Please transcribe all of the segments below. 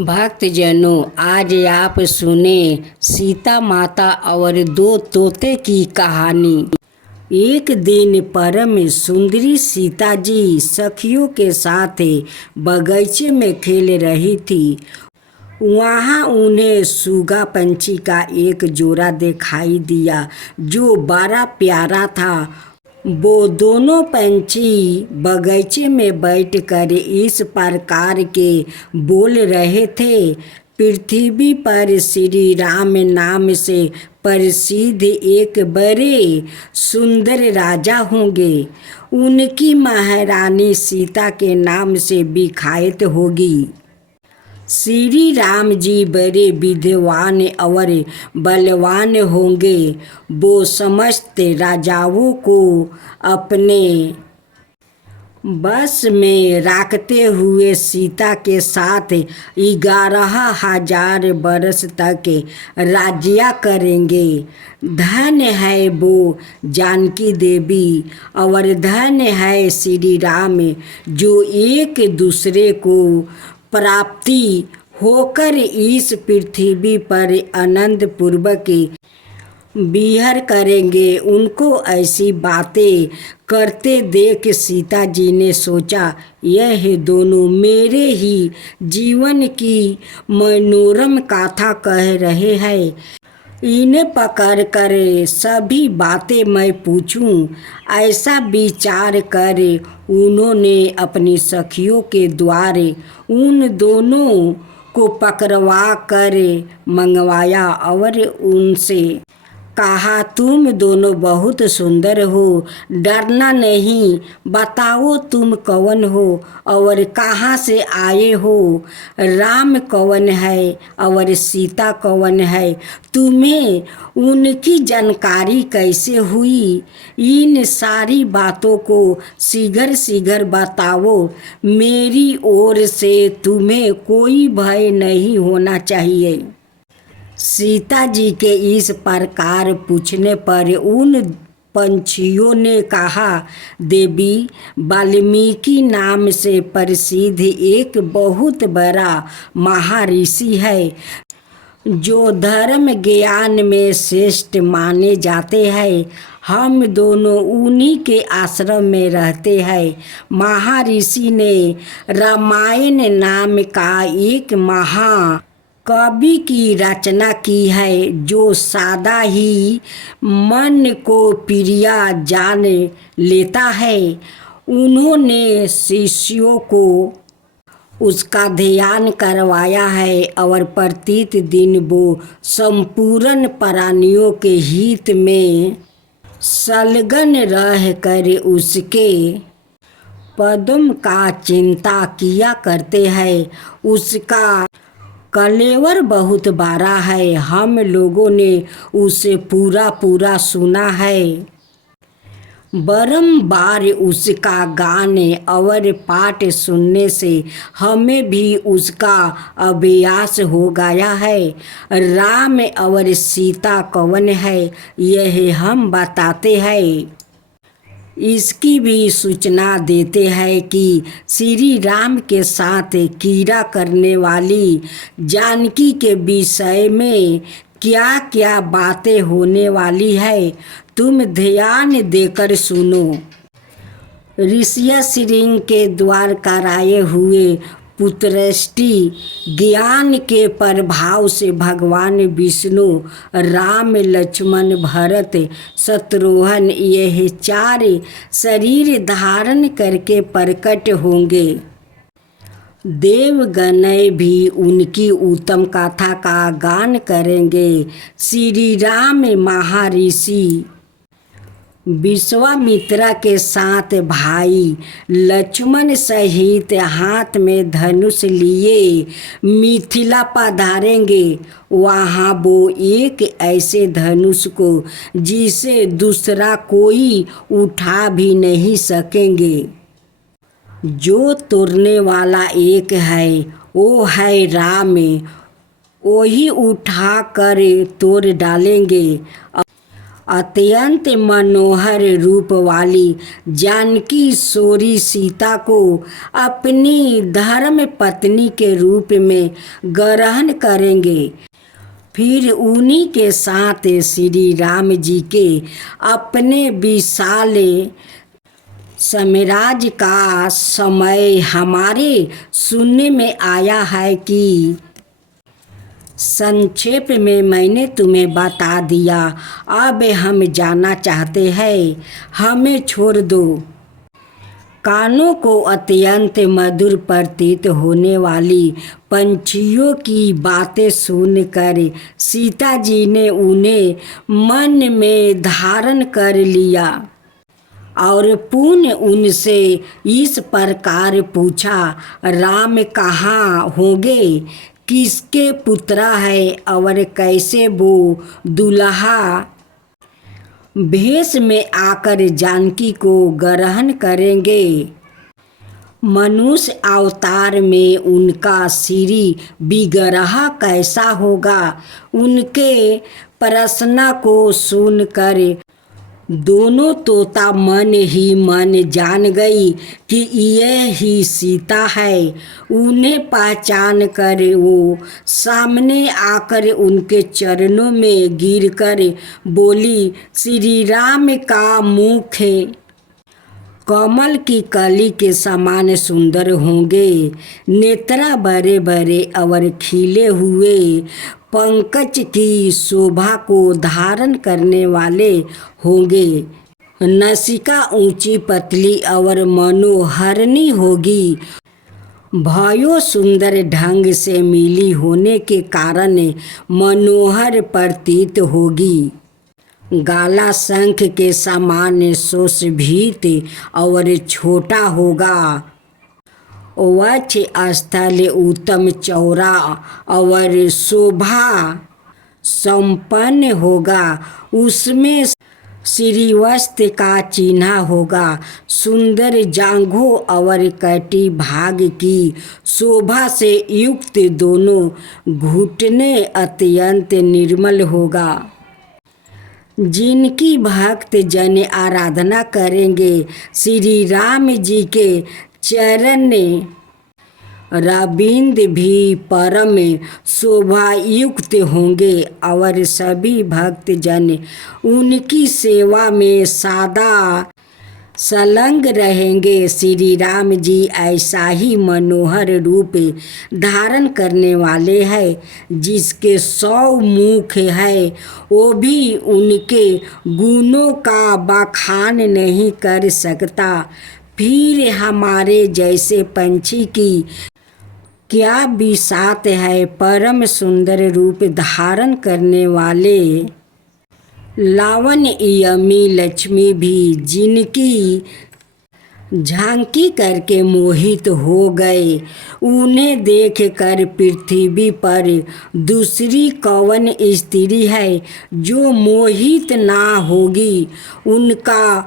भक्तजनों, आज आप सुने सीता माता और दो तोते की कहानी। एक दिन परम सुंदरी सीता जी सखियों के साथ बगीचे में खेल रही थी। वहाँ उन्हें सूगा पंछी का एक जोड़ा दिखाई दिया जो बड़ा प्यारा था। वो दोनों पंछी बगीचे में बैठकर इस प्रकार के बोल रहे थे। पृथ्वी पर श्री राम नाम से प्रसिद्ध एक बड़े सुंदर राजा होंगे। उनकी महारानी सीता के नाम से विख्यात होगी। श्री राम जी बड़े विद्वान और बलवान होंगे। वो समस्त राजाओं को अपने बस में रखते हुए सीता के साथ 11,000 वर्ष तक राज्य करेंगे। धन है वो जानकी देवी और धन है श्री राम जो एक दूसरे को प्राप्ति होकर इस पृथ्वी पर आनंद पूर्वक विहार करेंगे। उनको ऐसी बातें करते देख सीता जी ने सोचा, यह दोनों मेरे ही जीवन की मनोरम गाथा कह रहे हैं। इन्हें पकड़ कर सभी बातें मैं पूछूं। ऐसा विचार कर उन्होंने अपनी सखियों के द्वारे उन दोनों को पकड़वा कर मंगवाया और उनसे कहा, तुम दोनों बहुत सुंदर हो, डरना नहीं। बताओ तुम कौन हो और कहाँ से आए हो? राम कौन है और सीता कौन है? तुम्हें उनकी जानकारी कैसे हुई? इन सारी बातों को शीघ्र शीघ्र बताओ। मेरी ओर से तुम्हें कोई भय नहीं होना चाहिए। सीता जी के इस प्रकार पूछने पर उन पंछियों ने कहा, देवी, वाल्मीकि नाम से प्रसिद्ध एक बहुत बड़ा महर्षि है जो धर्म ज्ञान में श्रेष्ठ माने जाते हैं। हम दोनों उन्हीं के आश्रम में रहते हैं। महर्षि ने रामायण नाम का एक कवि की रचना की है जो सदा ही मन को प्रिय जान लेता है। उन्होंने शिष्यों को उसका ध्यान करवाया है और प्रत्येक दिन वो संपूर्ण प्राणियों के हित में संलग्न रह कर उसके पदों का चिंता किया करते हैं। उसका कलेवर बहुत बड़ा है। हम लोगों ने उसे पूरा सुना है। बारंबार उसका गान और पाठ सुनने से हमें भी उसका अभ्यास हो गया है। राम और सीता कौन है यह हम बताते हैं। इसकी भी सूचना देते हैं कि श्री राम के साथ कीड़ा करने वाली जानकी के विषय में क्या क्या बातें होने वाली है। तुम ध्यान देकर सुनो। ऋषि श्रृंग के द्वारा कराए हुए पुत्रष्टि ज्ञान के प्रभाव से भगवान विष्णु राम, लक्ष्मण, भरत, शत्रुघ्न यह 4 शरीर धारण करके प्रकट होंगे। देवगण भी उनकी उत्तम कथा का गान करेंगे। श्री राम महर्षि विश्वामित्र के साथ भाई लक्ष्मण सहित हाथ में धनुष लिए मिथिला पधारेंगे। वहाँ वो एक ऐसे धनुष को जिसे दूसरा कोई उठा भी नहीं सकेंगे। जो तोड़ने वाला एक है वो है राम। वही उठा कर तोड़ डालेंगे अत्यंत मनोहर रूप वाली जानकी सोरी सीता को अपनी धर्म पत्नी के रूप में ग्रहण करेंगे। फिर उन्हीं के साथ श्री राम जी के अपने विशाल साम्राज्य का समय हमारे सुनने में आया है कि संक्षेप में मैंने तुम्हें बता दिया। अब हम जानना चाहते हैं, हमें छोड़ दो। कानों को अत्यंत मधुर प्रतीत होने वाली पंछियों की बातें सुनकर सीता जी ने उन्हें मन में धारण कर लिया और पुनः उनसे इस प्रकार पूछा, राम कहाँ होंगे, किसके पुत्र है और कैसे वो दुल्हा भेष में आकर जानकी को ग्रहण करेंगे। मनुष्य अवतार में उनका श्री विग्रह कैसा होगा। उनके प्रश्न को सुनकर दोनों तोता मन ही मन जान गई कि यह ही सीता है। उन्हें पहचान कर वो सामने आकर उनके चरणों में गिरकर बोली, श्री राम का मुख कमल की कली के समान सुंदर होंगे, नेत्र बड़े बड़े और खिले हुए पंकज की शोभा को धारण करने वाले होंगे। नासिका ऊंची पतली और मनोहरणी होगी। भयो सुंदर ढंग से मिली होने के कारण मनोहर प्रतीत होगी। गाला शंख के समान सुशोभित और छोटा होगा। वक्ष स्थल उत्तम चौड़ा और शोभा संपन्न होगा। उसमें श्रीवस्त्र का चिन्ह होगा। सुंदर जांघों और कटी भाग की शोभा से युक्त दोनों घुटने अत्यंत निर्मल होगा। जिनकी भक्त जन आराधना करेंगे, श्री राम जी के चरण रविंद भी परम शोभायुक्त होंगे और सभी भक्त जन उनकी सेवा में सदा संलग्न रहेंगे। श्री राम जी ऐसा ही मनोहर रूप धारण करने वाले हैं, जिसके 100 मुख है, वो भी उनके गुणों का बखान नहीं कर सकता। फिर हमारे जैसे पंछी की क्या बिसात है। परम सुंदर रूप धारण करने वाले लावण्यमयी लक्ष्मी भी जिनकी झांकी करके मोहित हो गए, उन्हें देखकर पृथ्वी पर दूसरी कौन स्त्री है जो मोहित ना होगी। उनका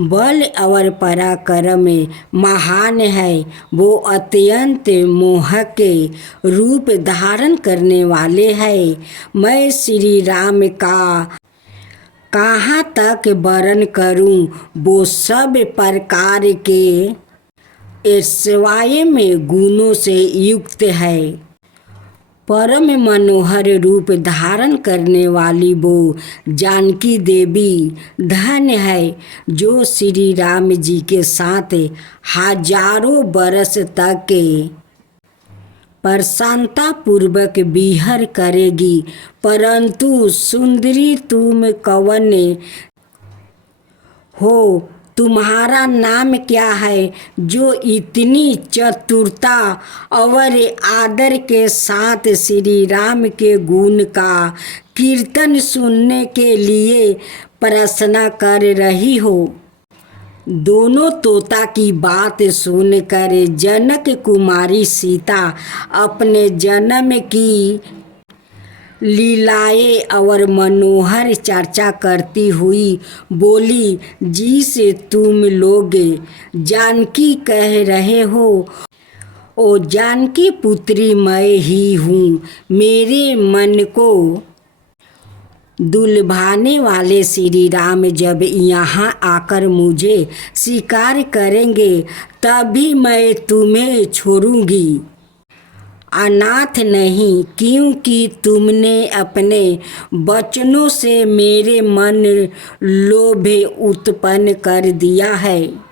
बल और पराक्रम महान है। वो अत्यंत मोहक रूप धारण करने वाले हैं। मैं श्री राम का कहाँ तक वर्णन करूं। वो सब प्रकार के ऐश्वर्य में गुणों से युक्त है। परम मनोहर रूप धारण करने वाली वो जानकी देवी धन्य है, जो श्री राम जी के साथ हजारों बरस तक प्रसन्नता पूर्वक विहार करेगी। परंतु सुंदरी तुम कौन हो, तुम्हारा नाम क्या है, जो इतनी चतुरता और आदर के साथ श्री राम के गुण का कीर्तन सुनने के लिए प्रश्न कर रही हो। दोनों तोता की बात सुनकर जनक कुमारी सीता अपने जन्म की लीलाएं और मनोहर चर्चा करती हुई बोली, जिसे तुम लोग जानकी कह रहे हो, ओ जानकी पुत्री मैं ही हूँ। मेरे मन को दुल्भाने वाले श्री राम जब यहाँ आकर मुझे स्वीकार करेंगे तभी मैं तुम्हें छोड़ूंगी, अनाथ नहीं, क्योंकि तुमने अपने वचनों से मेरे मन लोभ उत्पन्न कर दिया है।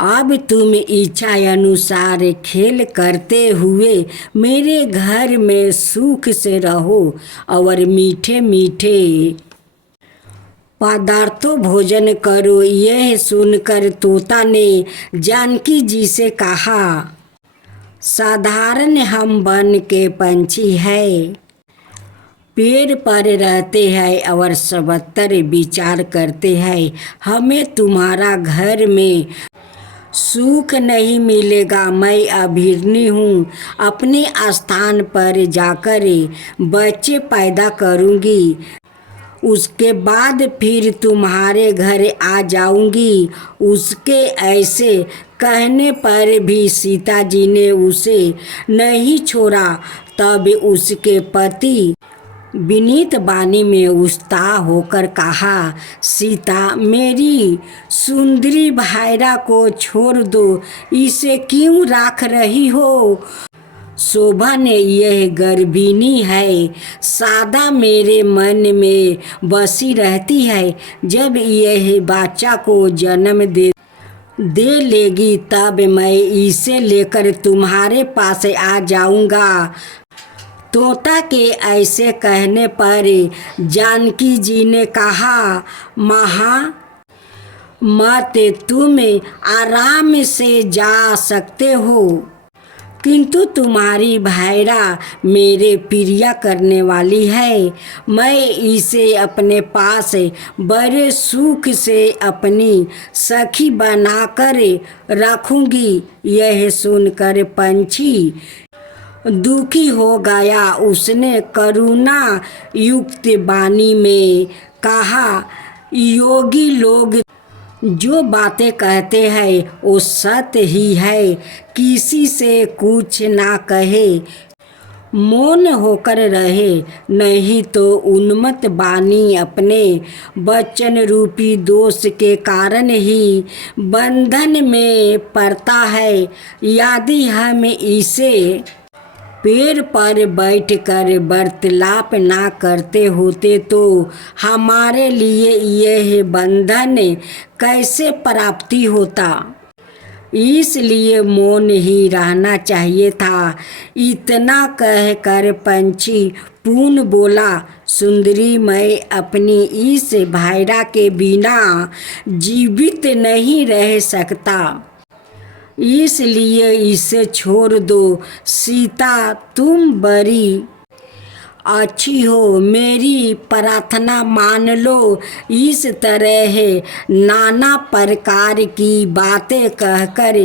अब तुम इच्छा अनुसार खेल करते हुए मेरे घर में सुख से रहो और मीठे मीठे पदार्थों भोजन करो। यह सुनकर तोता ने जानकी जी से कहा, साधारण हम वन के पंछी हैं, पेड़ पर रहते हैं और सर्वत्र विचार करते हैं। हमें तुम्हारा घर में सुख नहीं मिलेगा। मैं अभिमानी हूँ, अपने स्थान पर जाकर बच्चे पैदा करूँगी, उसके बाद फिर तुम्हारे घर आ जाऊँगी। उसके ऐसे कहने पर भी सीता जी ने उसे नहीं छोड़ा। तब उसके पति विनीत वाणी में उत्साह होकर कहा, सीता, मेरी सुंदरी भायरा को छोड़ दो, इसे क्यों रख रही हो? शोभा ने यह गर्भिणी है, सादा मेरे मन में बसी रहती है। जब यह बच्चा को जन्म दे लेगी तब मैं इसे लेकर तुम्हारे पास आ जाऊंगा। तोता के ऐसे कहने पर जानकी जी ने कहा, मत तुम आराम से जा सकते हो, किंतु तुम्हारी भायरा मेरे प्रिय करने वाली है। मैं इसे अपने पास बड़े सुख से अपनी सखी बनाकर रखूंगी। यह सुनकर पंछी दुखी हो गया। उसने करुणा युक्त वाणी में कहा, योगी लोग जो बातें कहते हैं वो सत्य ही है, किसी से कुछ ना कहे, मौन होकर रहे, नहीं तो उन्मत्त वाणी अपने वचन रूपी दोष के कारण ही बंधन में पड़ता है। यदि हम इसे पेड़ पर बैठकर वार्तालाप ना करते होते तो हमारे लिए यह बंधन कैसे प्राप्ति होता? इसलिए मौन ही रहना चाहिए था। इतना कहकर पंछी पूर्ण बोला, सुंदरी, मैं अपनी इस भायरा के बिना जीवित नहीं रह सकता, इसलिए इसे छोड़ दो। सीता, तुम बड़ी अच्छी हो, मेरी प्रार्थना मान लो। इस तरह नाना प्रकार की बातें कहकर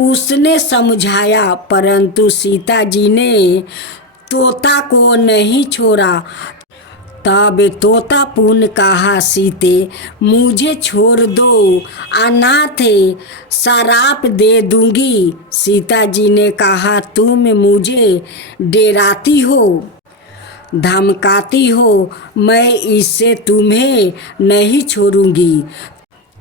उसने समझाया, परंतु सीता जी ने तोता को नहीं छोड़ा। तब तोता पुनः कहा, सीते, मुझे छोड़ दो, अनाथ शराप दे दूंगी। सीता जी ने कहा, तुम मुझे डराती हो, धमकाती हो, मैं इससे तुम्हें नहीं छोड़ूंगी।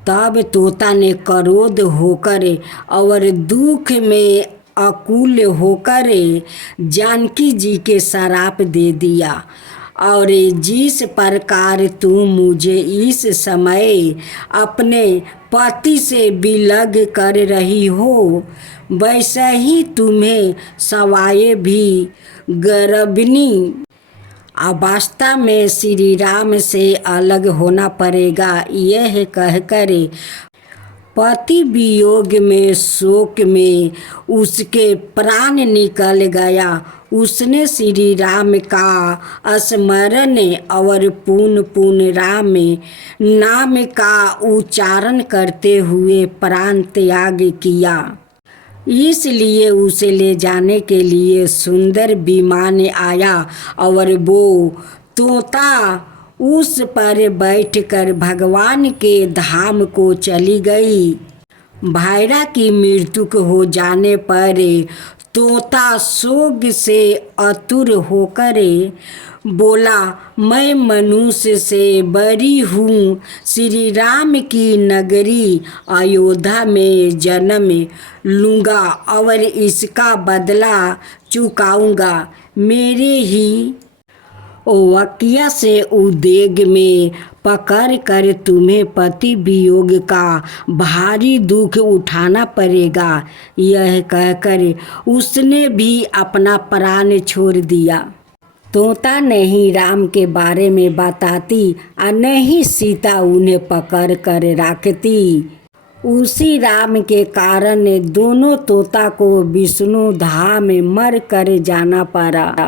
तब तोता ने क्रोध होकर और दुख में आकुल होकर जानकी जी के श्राप दे दिया, और जिस प्रकार तुम मुझे इस समय अपने पति से विलग कर रही हो, वैसे ही तुम्हें सवाए भी गर्भिणी अवस्था में श्री राम से अलग होना पड़ेगा। यह कहकर पति वियोग में शोक में उसके प्राण निकल गया। उसने श्री राम का स्मरण और पुनः राम नाम का उच्चारण करते हुए प्राण त्याग किया। इसलिए उसे ले जाने के लिए सुंदर विमान आया और वो तोता उस पर बैठकर भगवान के धाम को चली गई। भायरा की मृत्यु हो जाने पर तोता शोक से आतुर होकर बोला मैं मनुष्य से बरी हूँ, श्री राम की नगरी अयोध्या में जन्म लूँगा और इसका बदला चुकाऊँगा। मेरे ही वाक्य से उद्वेग में पकड़ कर तुम्हें पति वियोग का भारी दुख उठाना पड़ेगा। यह कहकर उसने भी अपना प्राण छोड़ दिया। तोता नहीं राम के बारे में बताती और नहीं सीता उन्हें पकड़ कर रखती। उसी राम के कारण दोनों तोता को विष्णु धाम में मर कर जाना पड़ा।